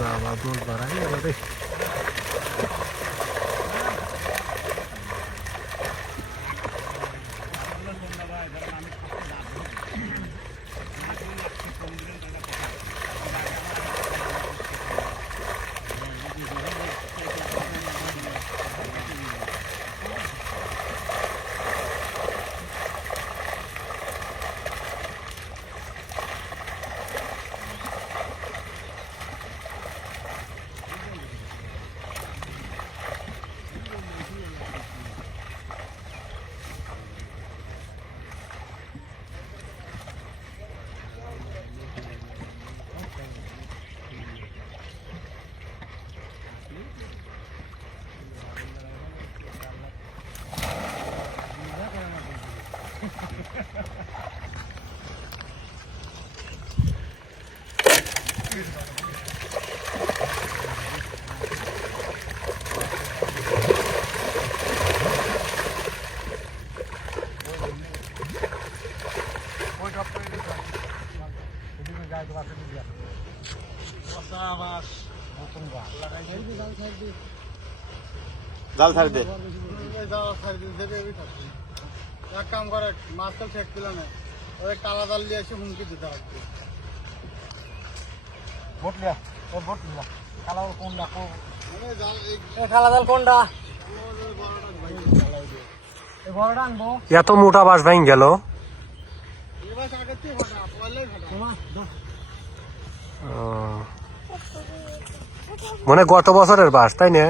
বাবা দোল বাড়াই গেল রে। জাল ছাড়ি দে। এক কাম করে মাছ তো ঠেক পেল না, ওই কালা জাল নিয়ে এসে হুমকি দিতে লাগবে। এত মোটা বাস ভাঙ গেল। মানে গত বছরের বাস, তাই না?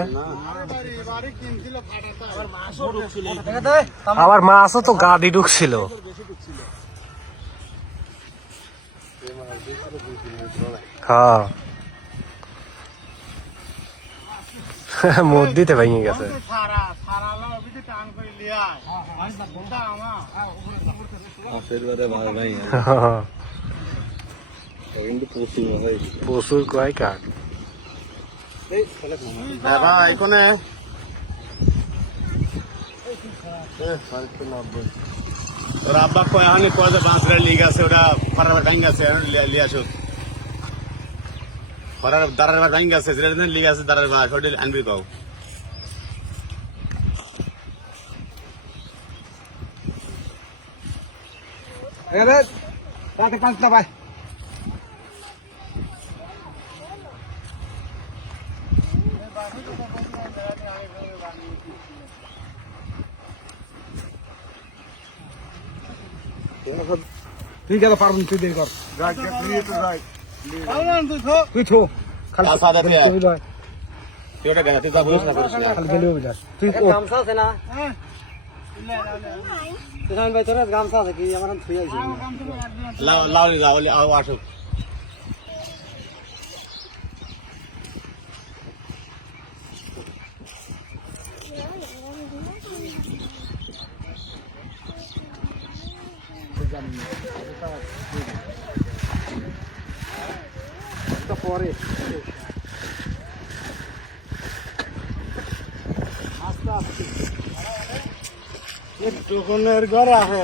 আবার মাছও তো গাদি ঢুকছিল। হ্যাঁ মধ্যিতে ভেঙে গেছে। প্রচুর কয় কাঠ। ভাই কোনে ওরা আব্বা কয় হানি কয় যে বাঁশ লিগ আছে, ওটা ফারার ভাঙ গেছে লিয়ে আসো। ফারার দাঁড়ার ভাঙ গেছে, লিগ আছে দাঁড়ার ভাঙ ওটা আনবি পাও। রাতে পাঁচটা ভাই তুই গেল পারবি, তুই দেরি কর, তুই ছো খালি গামছা আছে না? ভাই তোর গামছা আছে কি? আমার লাউ যাও আসো। পরে একটু ঘরে আছে।